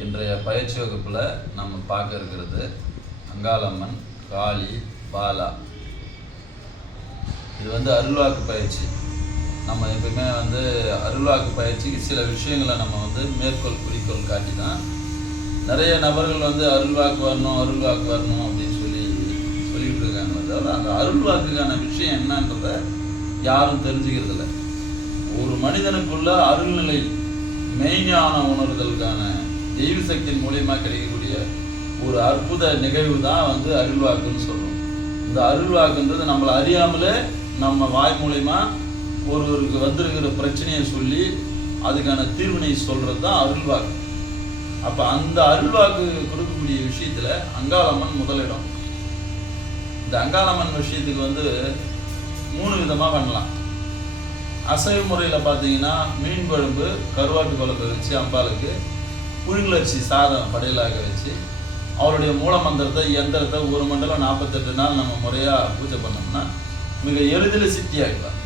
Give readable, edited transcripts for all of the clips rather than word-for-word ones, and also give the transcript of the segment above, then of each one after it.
இன்றைய பயிற்சி வகுப்பில் நம்ம பார்க்க இருக்கிறது அங்காளம்மன், காளி, பாலா. இது அருள்வாக்கு பயிற்சி. நம்ம எப்பவுமே அருள்வாக்கு பயிற்சிக்கு சில விஷயங்களை நம்ம மேற்கோள் குறிக்கோள் காட்டி தான் நிறைய நபர்கள் அருள்வாக்கு வரணும் அப்படின்னு சொல்லிட்டு இருக்காங்க. தவிர அந்த அருள்வாக்குக்கான விஷயம் என்னன்றத யாரும் தெரிஞ்சுக்கிறது இல்லை. ஒரு மனிதனுக்குள்ள அருள்நிலை மெய்ஞான உணர்தலுக்கான தெய்வ சக்தியின் மூலியமா கிடைக்கக்கூடிய ஒரு அற்புத நிகழ்வு தான் அருள்வாக்குன்னு சொல்றோம். இந்த அருள்வாக்குன்றது நம்மளை அறியாமலே நம்ம வாய் மூலயமா ஒருவருக்கு வந்திருக்கிற பிரச்சனையை சொல்லி அதுக்கான தீர்வினை சொல்றது தான் அருள்வாக்கு. அப்ப அந்த அருள்வாக்கு கொடுக்கக்கூடிய விஷயத்துல அங்காளம்மன் முதலிடம். இந்த அங்காளம்மன் விஷயத்துக்கு 3 விதமா பண்ணலாம். அசைவ முறையில் பார்த்தீங்கன்னா மீன் குழம்பு, கருவாட்டு குழம்பு வச்சு அம்பாளுக்கு புழுங்கலரிசி சாதம் படையலாக வச்சு அவருடைய மூல மந்திரத்தை எந்திரத்தை 1 மண்டலம் 48 நாள் நம்ம முறையாக பூஜை பண்ணோம்னா மிக எளிதில் சித்தியாகிடலாம்.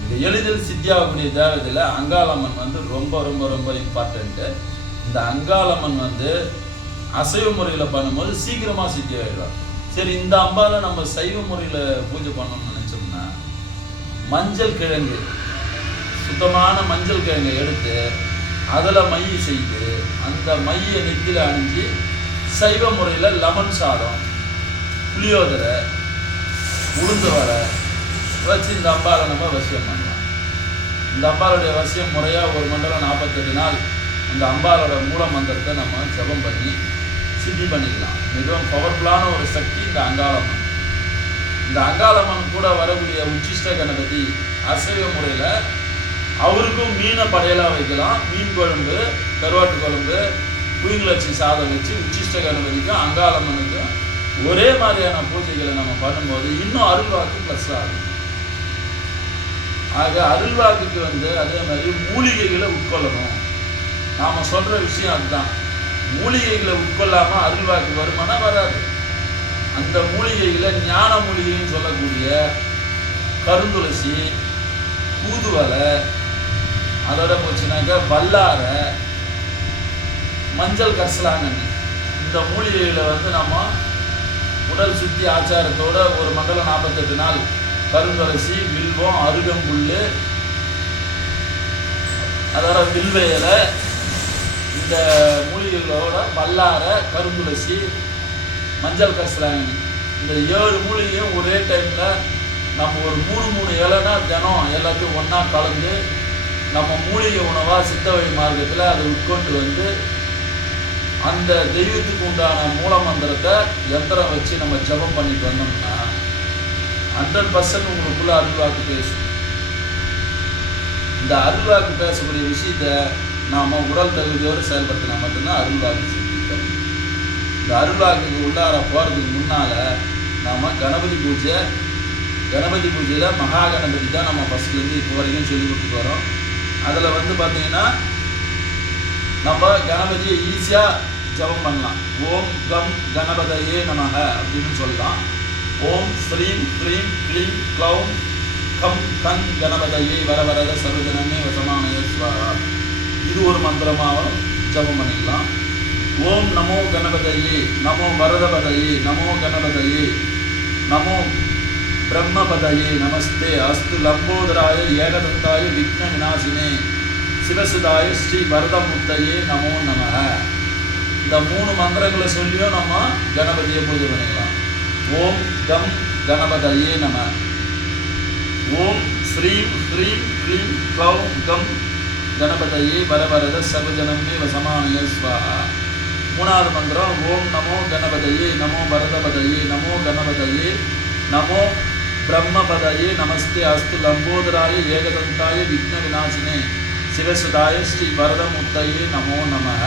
மிக எளிதில் சித்தியாகக்கூடிய தேவதையில் அங்காளம்மன் ரொம்ப ரொம்ப ரொம்ப இம்பார்ட்டண்ட்டு. இந்த அங்காளம்மன் அசைவ முறையில் பண்ணும்போது சீக்கிரமாக சித்தியாகிடலாம். சரி, இந்த அம்பாவை நம்ம சைவ முறையில் பூஜை பண்ணணும்னு நினச்சோம்னா மஞ்சள் கிழங்கு, சுத்தமான மஞ்சள் கிழங்கை எடுத்து அதில் மை செய்து அந்த மையை நெத்தியில் அணிஞ்சு சைவ முறையில் லெமன் சாதம், புளியோதரை, உளுந்து வடை வச்சு இந்த அம்பாவை நம்ம வசியம் பண்ணலாம். இந்த அம்பாளுடைய வசியம் முறையாக 1 மண்டலம் 48 நாள் அந்த அம்பாளோட மூல மந்திரத்தை நம்ம ஜபம் பண்ணி சித்தி பண்ணிக்கலாம். மிகவும் பவர்ஃபுல்லான ஒரு சக்தி இந்த அங்காளம்மன். இந்த அங்காளம்மன் கூட வரக்கூடிய உச்சிஷ்ட கணபதி அசைவ முறையில் அவருக்கும் மீனை படையலாக வைக்கலாம். மீன் குழம்பு, கருவாட்டு குழம்பு, புழுங்கலரிசி சாதம் வச்சு உச்சிஷ்ட கணபதிக்கும் அங்காளம்மனுக்கும் ஒரே மாதிரியான பூஜைகளை நம்ம பண்ணும்போது இன்னும் அருள்வாக்கு ப்ளஸ் ஆகும். ஆக அருள்வாக்குக்கு அதே மாதிரி மூலிகைகளை உட்கொள்ளணும். நாம் சொல்கிற விஷயம் அதுதான். மூலிகைகளை உட்கொள்ளாமல் அருள்வாக்கு வருமானா வராது. அந்த மூலிகைகளை ஞான மூலிகைன்னு சொல்லக்கூடிய கருந்துளசி, தூதுவளை, அதோட போச்சுனாக்கா வல்லாரை, மஞ்சள் கரிசலாங்கண்ணி, இந்த மூலிகைகளை நம்ம உடல் சுத்தி ஆச்சாரத்தோட 1 மண்டலம் 48 நாள் கருந்துளசி, வில்வம், அருகம்புல், அதோட வில்வையிலை, இந்த மூலிகைகளோட வல்லாரை, கருந்துளசி, மஞ்சள் கரிசலாங்கண்ணி, இந்த 7 மூலிகையும் ஒரே டைமில் நம்ம ஒரு 3 இலைனா தினம் எல்லாத்தையும் ஒன்றா கலந்து நம்ம மூலிகை உணவாக சித்த வழி மார்க்கத்தில் அதை உட்கொண்டு அந்த தெய்வத்துக்கு உண்டான மூல மந்திரத்தை யந்திரம் வச்சு நம்ம ஜபம் பண்ணிட்டு வந்தோம்னா 100% உங்களுக்குள்ள அருள்வாக்கு பேசும். இந்த அருள்வாக்கு பேசக்கூடிய விஷயத்த நாம் உடல் தகுதியோடு செயல்படுத்தினா மட்டும்தான் அருள்வாக்கு சித்திக்கும். இந்த அருள்வாக்குக்கு உள்ளார போகிறதுக்கு முன்னால் நாம் கணபதி பூஜையில் மகா கணபதி தான் நம்ம ஃபஸ்ட்லேருந்து இப்போ வரைக்கும் சொல்லி கொடுத்துட்டு வரோம். அதில் பார்த்தீங்கன்னா நம்ம கணபதியை ஈஸியாக ஜபம் பண்ணலாம். ஓம் கம் கணபதையே நமக அப்படின்னு சொல்லலாம். ஓம் ஸ்ரீம் க்ரீம் க்ளீம் க்ளௌம் கம் கண் கணபதையே வரவரத சர்வஜனமே வசமானய ஸ்வாஹா, இது ஒரு மந்திரமாக ஜபம் பண்ணிக்கலாம். ஓம் நமோ கணபதையே, நமோ வரதபதையே, நமோ கணபதையே, நமோ பிரம்மபதையே நமஸ்தே அஸ்து லம்போதராய ஏகதந்தாய விக்ன விநாசினே சிவசுதாய ஸ்ரீ வரதமுத்தையே நமோ நமக. இந்த 3 மந்திரங்களை சொல்லியும் நம்ம கணபதியை பூஜை பண்ணிக்கலாம். ஓம் கம் கணபதையே நம, ஓம் ஸ்ரீம் ஹ்ரீம் க்ளீம் க்ளௌம் கம் கணபதையே வரவரத சர்வஜனமே வசமானய ஸ்வாஹா. 3வது மந்திரம் ஓம் நமோ கணபதையே, நமோ வரதபதையே, நமோ கணபதையே, நமோ பிரம்மபதையே நமஸ்தே அஸ்து லம்போதராய ஏகதந்தாய விக்ன விநாசினே சிவசுதாய ஸ்ரீ வரதமுத்தையே நமோ நமக.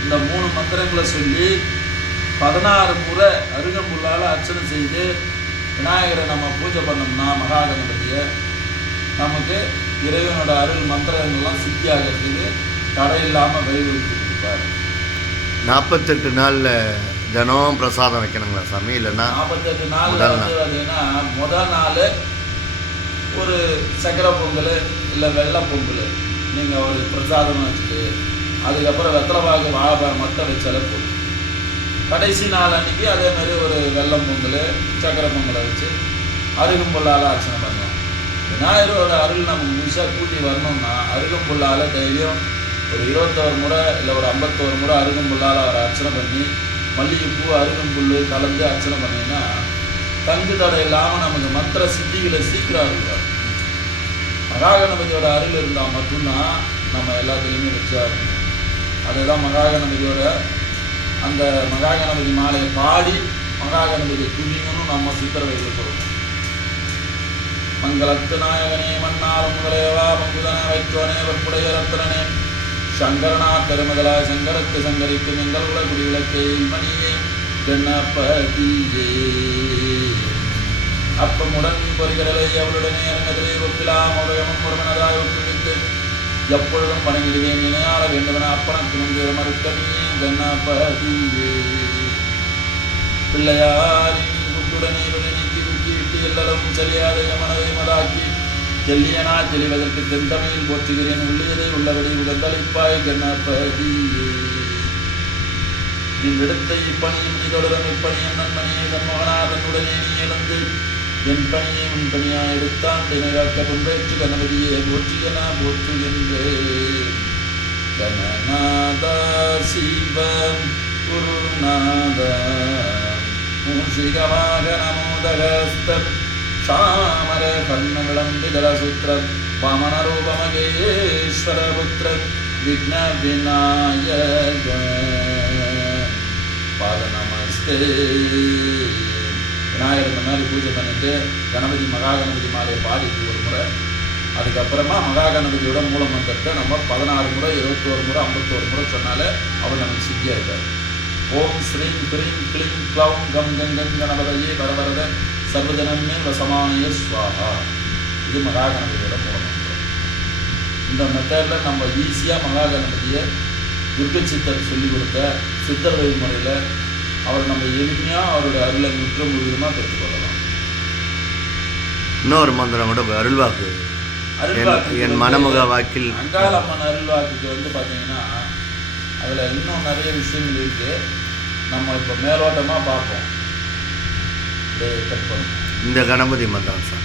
இந்த 3 மந்திரங்களை சொல்லி 16 முறை அருகம்புல்லால் அர்ச்சனை செய்து விநாயகரை நம்ம பூஜை பண்ணோம்னா மகா கணபதியை நமக்கு இறைவனோட அருள் மந்திரங்கள்லாம் சித்தியாகிறதுக்கு தடை இல்லாமல் வழிவகுத்து கொடுப்பார். 48 நாளில் தினம் பிரசாதம் வைக்கணுங்களா சாமி? இல்லைன்னா 48 நாள் பார்த்தீங்கன்னா முதல் நாள் ஒரு சக்கரை பொங்கல் இல்லை வெள்ளை பொங்கல் நீங்கள் ஒரு பிரசாதமாக வச்சுட்டு அதுக்கப்புறம் வெத்தலைப்பாக்கு வாழைப்பழம் மட்டும் வச்சாலே போதும். கடைசி நாள் அன்னைக்கு அதே மாதிரி ஒரு வெல்லம் பொங்கல் சக்கரை பொங்கலை வச்சு அருகம்புல்லால் அர்ச்சனை பண்ணுவோம். விநாயகரோட அருள் நமக்கு முழுசாக கூட்டி வரணும்னா அருகம்புல்லால் டெய்லியும் ஒரு 21 முறை இல்லை ஒரு 51 முறை அருகம்புல்லால் அவரை அர்ச்சனை பண்ணி மல்லிகைப்பூ அருகம்புல் கலந்து அர்ச்சனை பண்ணிங்கன்னா தங்கு தடை இல்லாமல் நமக்கு மந்திர சித்திகளை சீக்கிரம் அருள்வார். மகாகணபதியோட அருள் இருந்தால் மட்டும்தான் நம்ம எல்லாத்துலேயுமே வச்சா இருக்கும். அதுதான் மகாகணபதியோட அந்த மகாகணபதி மாலையை பாடி மகாகணபதியை துதிங்கன்னு நம்ம சித்திர வைக்கிறோம். மங்களத்து நாயகனே மன்னாரும் முதலேவா பங்குதன வைத்தோனே வற்புடைய ரத்தனே சங்கரனா பெருமதலா சங்கரத்து சங்கரிக்கும் எங்கள் உலக குடிவிளக்கே மணியே கணபதியே. அப்பமுடன் பொறிகடலை அவளுடனே இறங்கதிலே ஒப்பிலாம் உலகமும் முருகனதாய் ஒப்புவித்து எப்பொழுதும் வணங்கிடுவேன் இணையாள வேண்டுமென அப்பனுக்கு முன்பு மறுக்கணியே கணபதியே. பிள்ளையாரின் குட்டுடனே நீக்கி தூக்கிவிட்டு எல்லலும் செல்லியாத மனதை மதாக்கி செல்லியனா தெளிவதற்கு தென்தமையில் போற்றுகிறேன் உள்ளியதை உள்ளபடி உகந்தளிப்பாய் கணபதியே. எடுத்த இப்பணியும் நீ தொடரும் இப்பணியும் நன்மணியை தன்மகனாரனுடனே நீ எழுந்து என் பணியை உன் பணியாய் எடுத்தான் தினகாக்க பொன்பேற்று கணபதியே போற்றுகன போற்றுகின்றேன். கணநாதா சிவம் குருநாதா மூஷிகமாக நமோதகஸ்தம் சாமர கண்ண விளம்பிதர சூத்திரம் வாமனரூபமகேஸ்வர புத்திரம் விக்ன விநாயக பாத நமஸ்தே. விநாயகர் இந்த மாதிரி பூஜை பண்ணிட்டு கணபதி மகாகணபதி மாலையை பாடிட்டு ஒரு முறை, அதுக்கப்புறமா மகாகணபதியோட மூல மந்திரத்தை நம்ம 16 முறை 21 முறை 51 முறை சொன்னாலே அவர் நமக்கு சித்தியாக இருக்கார். ஓம் ஸ்ரீம் கிரீம் கிளீம் க்ளௌம் கம் கங்கம் கணபதியே வரவரத சர்வஜனமே வசமானிய ஸ்வாஹா. இது மகாகணபதியோட மூல மந்திரம். இந்த மெத்தடில் நம்ம ஈஸியாக மகாகணபதியை துர்க்க சித்தர் சொல்லிக் கொடுத்த சித்தர் வழிமுறையில் அவர் நம்ம எளிமையாக அவருடைய அருளை முற்று முழுவதுமாக பெற்றுக்கொள்ளலாம். இன்னொரு மந்திரம் கூட அருள்வாக்கு என் மனமுக வாக்கில் அங்காளம்மன் அருள்வாக்குக்கு வந்து பார்த்தீங்கன்னா அதில் இன்னும் நிறைய விஷயங்கள் இருக்குது. நம்ம இப்போ மேலோட்டமாக பார்ப்போம். கட் பண்ணும் இந்த கணபதி மந்திரம் சார்.